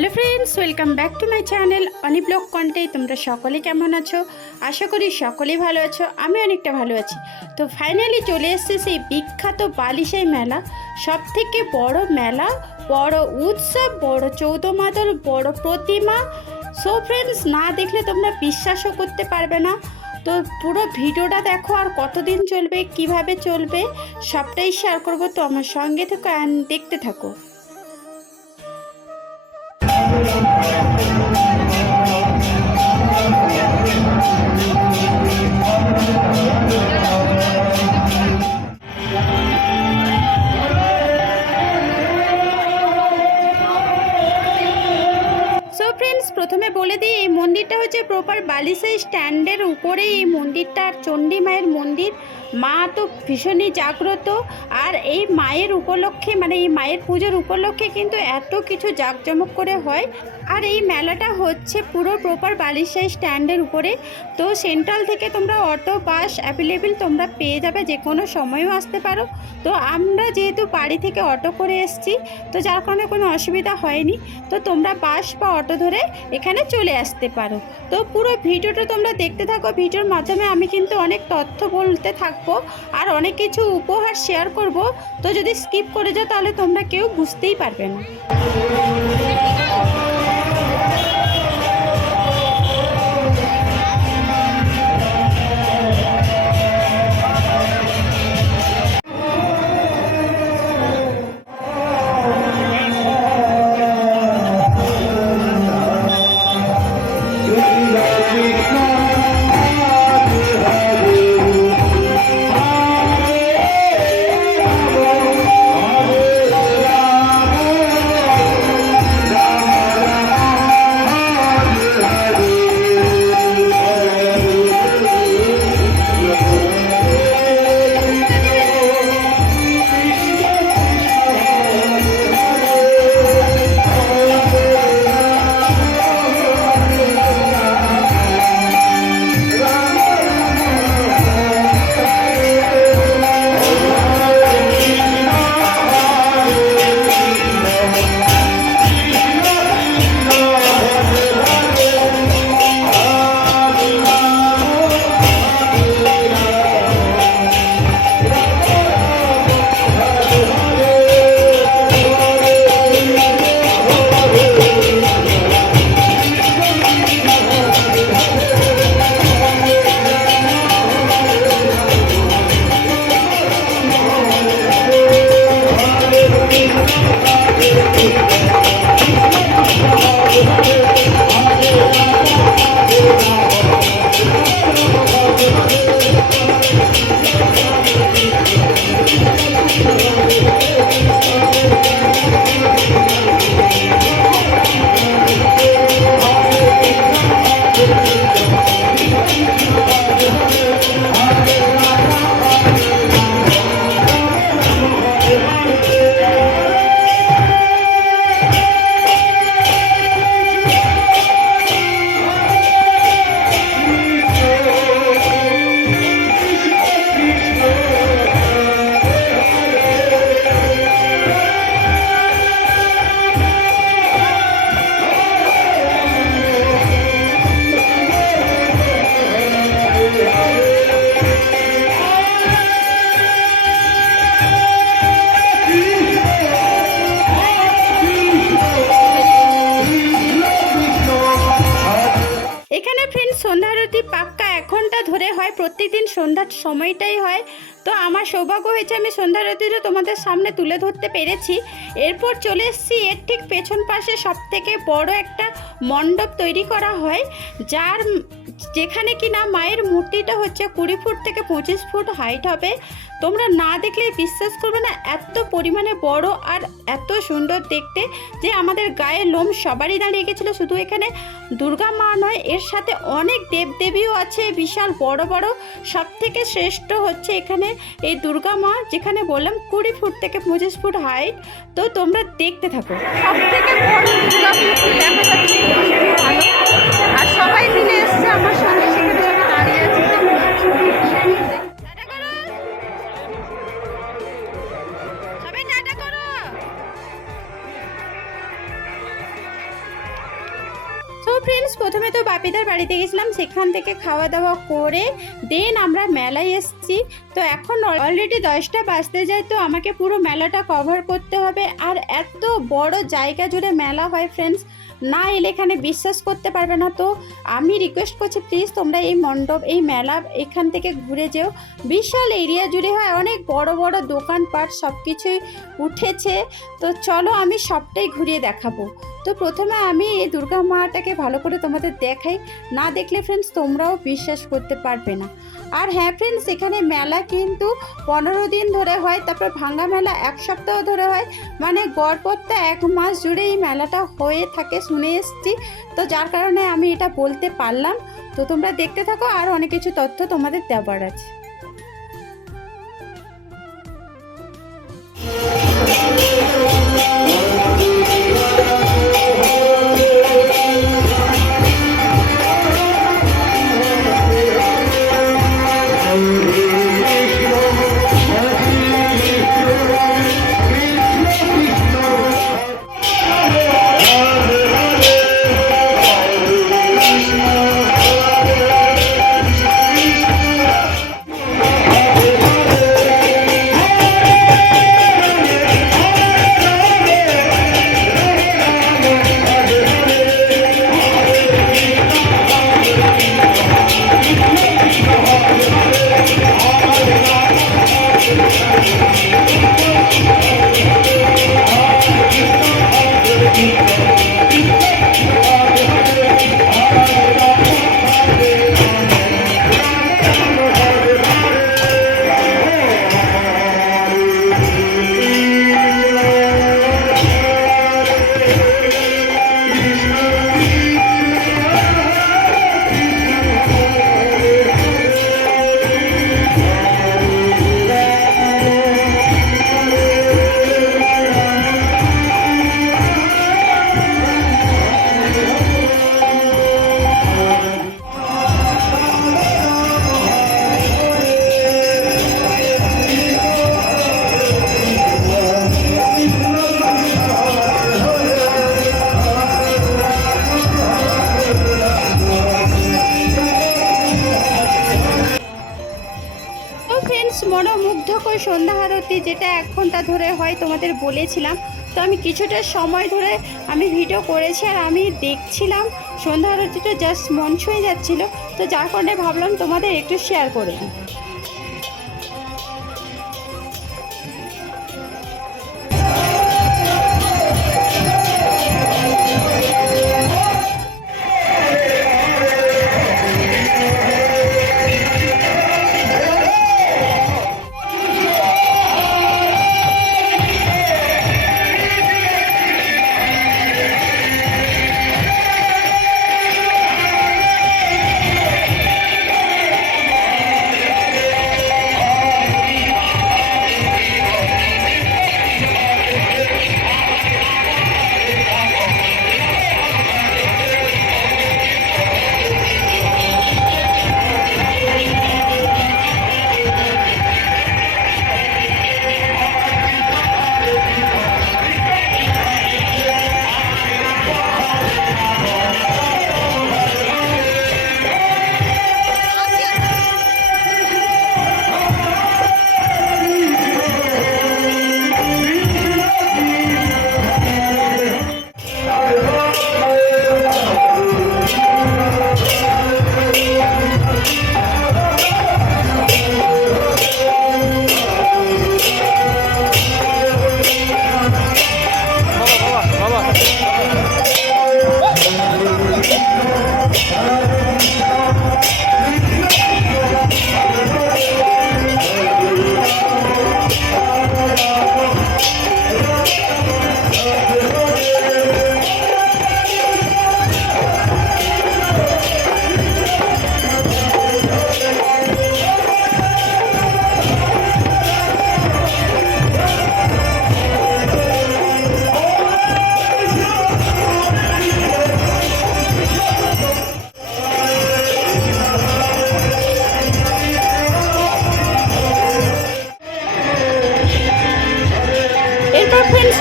Hello friends, welcome back to my channel অনি blog কন্টে। তোমরা সকলে কেমন আছো? আশা করি সকলেই ভালো আছো। আমি অনেকটা ভালো আছি। তো ফাইনালি চলে এসেছে সেই বিখ্যাত বালিশাই মেলা। সব থেকে বড় মেলা, বড় উৎসব, বড় চৌদ্দমাদল, বড় প্রতিমা। সো ফ্রেন্ডস, না দেখলে তোমরা বিশ্বাসও করতে পারবে না। তো পুরো ভিডিওটা দেখো, আর কতদিন চলবে, কিভাবে চলবে, সবটাই শেয়ার করবো। তো আমার সঙ্গে থেকো অ্যান্ড দেখতে থাকো। প্রথমে বলে দিই, এই মন্দিরটা হচ্ছে প্রপার বালিশাই স্ট্যান্ডের উপরে এই মন্দিরটা। আর চণ্ডী মায়ের মন্দির। মা তো ভীষণই জাগ্রত। আর এই মায়ের উপলক্ষে, মানে এই মায়ের পুজোর উপলক্ষে কিন্তু এত কিছু জাঁকজমক করে হয়। আর এই মেলাটা হচ্ছে পুরো প্রপার বালিশাই স্ট্যান্ডের উপরে। তো সেন্ট্রাল থেকে তোমরা অটো বাস অ্যাভেলেবেল তোমরা পেয়ে যাবে, যে কোনো সময়ও আসতে পারো। তো আমরা যেহেতু বাড়ি থেকে অটো করে এসেছি, তো যার কারণে কোনো অসুবিধা হয়নি। তো তোমরা বাস বা অটো ধরে এখানে চলে আসতে পারো। তো পুরো ভিডিওটা তোমরা দেখতে থাকো। ভিডিওর মাধ্যমে আমি কিন্তু অনেক তথ্য বলতে থাকবো আর অনেক কিছু উপহার শেয়ার করব। তো যদি স্কিপ করে যাও তাহলে তোমরা কেউ বুঝতেই পারবে না। সন্ধ্যা আরতি পাক্কা 1 ঘন্টা ধরে হয়, প্রত্যেকদিন সন্ধ্যার সময়টাই হয়। তো আমার সৌভাগ্য হয়েছে আমি সন্ধ্যা আরতিটা তোমাদের সামনে তুলে ধরতে পেরেছি। এরপর চলে এসেছি এর ঠিক পেছন পাশে সবথেকে বড় একটা মণ্ডপ তৈরি করা হয়, যেখানে কিনা মায়ের মূর্তিটা হচ্ছে 20 ফুট থেকে 25 ফুট হাইট হবে। তোমরা না দেখলে বিশ্বাস করবে না, এত পরিমাণে বড় আর এত সুন্দর দেখতে যে আমাদের গায়ের লোম সবারই দাঁড়িয়ে গেছিলো। শুধু এখানে দুর্গা মা নয়, এর সাথে অনেক দেবদেবীও আছে, বিশাল বড় বড়। সব থেকে শ্রেষ্ঠ হচ্ছে এখানে এই দুর্গা মা, যেখানে বললাম 20 ফুট থেকে 25 ফুট হাইট। তো তোমরা দেখতে থাকো। সব থেকে বড় দুর্গা মূর্তি দেখা যাচ্ছে, ভালো। আর সবাই মিলে এসছে আমার সঙ্গে, সেখানে সবাই দাঁড়িয়ে আছে। ফ্রেন্ডস, প্রথমে তো বাপিদার বাড়িতে গেছিলাম, সেখান থেকে খাওয়া দাওয়া করে দেন আমরা মেলায় এসেছি। তো এখন অলরেডি 10টা বাজতে যায়, তো আমাকে পুরো মেলাটা কভার করতে হবে। আর এত বড় জায়গা জুড়ে মেলা হয় ফ্রেন্ডস, না এলে এখানে বিশ্বাস করতে পারবে না। তো আমি রিকোয়েস্ট করছি প্লিজ তোমরা এই মণ্ডপ, এই মেলা এখান থেকে ঘুরে যেও। বিশাল এরিয়া জুড়ে হয়, অনেক বড় বড় দোকানপাট সব কিছুই উঠেছে। তো চলো আমি সবটাই ঘুরিয়ে দেখাবো। তো প্রথমে আমি এই দুর্গা মাটাকে ভালো করে তোমাদের দেখাই, না দেখলে ফ্রেন্ডস তোমরাও বিশ্বাস করতে পারবে না। আর হ্যাঁ ফ্রেন্ডস, এখানে মেলা কিন্তু 15 দিন ধরে হয়, তারপর ভাঙ্গা মেলা 1 সপ্তাহ ধরে হয়, মানে গড়পড়তা 1 মাস জুড়ে এই মেলাটা হয়ে থাকে শুনে এসেছি। তো যার কারণে আমি এটা বলতে পারলাম। তো তোমরা দেখতে থাকো, আর অনেক কিছু তথ্য তোমাদের দেওয়ার আছে। ফ্রেন্ডস, মনোমুগ্ধকর সন্ধ্যা আরতি যেটা 1 ঘন্টা ধরে হয় তোমাদের বলেছিলাম। তো আমি কিছুটা সময় ধরে আমি ভিডিও করেছি, আর আমি দেখছিলাম সন্ধ্যা আরতিটা জাস্ট মন ছুঁয়ে যাচ্ছিলো। তো যার কারণে ভাবলাম তোমাদের একটু শেয়ার করে দিই।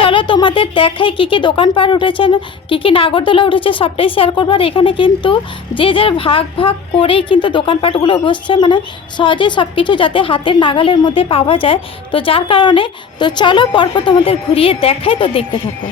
চলো তোমাদের দেখাই কী কী দোকানপাট উঠেছে, কী কী নাগরদোলা উঠেছে, সবটাই শেয়ার করবো। আর এখানে কিন্তু যে যার ভাগ ভাগ করেই কিন্তু দোকানপাটগুলো বসছে, মানে সহজে সব কিছু যাতে হাতের নাগালের মধ্যে পাওয়া যায়। তো যার কারণে তো চলো পরপর তোমাদের ঘুরিয়ে দেখাই, তো দেখতে থাকো।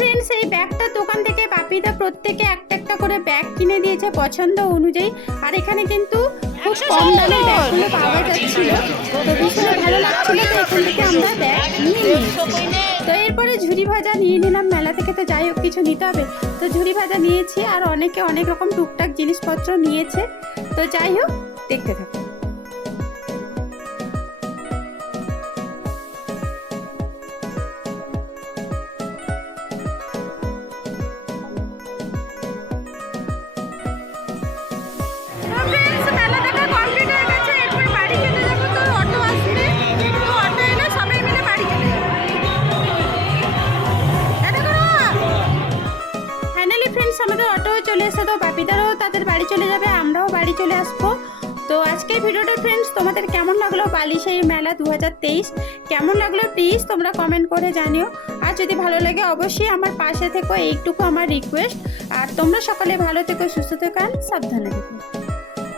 ফ্রেন্ডস, এই ব্যাগটার দোকান থেকে বাপিদা প্রত্যেকে একটা একটা করে ব্যাগ কিনে দিয়েছে পছন্দ অনুযায়ী। আর এখানে কিন্তু খুব কম দামে ব্যাগগুলো পাওয়া যাচ্ছিল, তো ভীষণ ভালো লাগছিল। তো এখান থেকে আমরা ব্যাগ নিয়ে নিয়েছি। তো এরপরে ঝুরি ভাজা নিয়ে নিলাম মেলা থেকে, তো যাই হোক কিছু নিতে হবে, তো ঝুরি ভাজা নিয়েছি। আর অনেকে অনেক রকম টুকটাক জিনিসপত্র নিয়েছে, তো যাই হোক দেখতে থাকো। আমাদের অটো চলে এসে, তো বাপিদারও তাদের বাড়ি চলে যাবে, আমরাও বাড়ি চলে আসবো। তো আজকের ভিডিওটা ফ্রেন্ডস তোমাদের কেমন লাগলো বালিশাহী মেলা 2023 কেমন লাগলো প্লিজ তোমরা কমেন্ট করে জানিও। আর যদি ভালো লাগে অবশ্যই আমার পাশে থেকো, এইটুকু আমার রিকোয়েস্ট। আর তোমরা সকলে ভালো থেকো, সুস্থ থেকো, সাবধানে থেকো।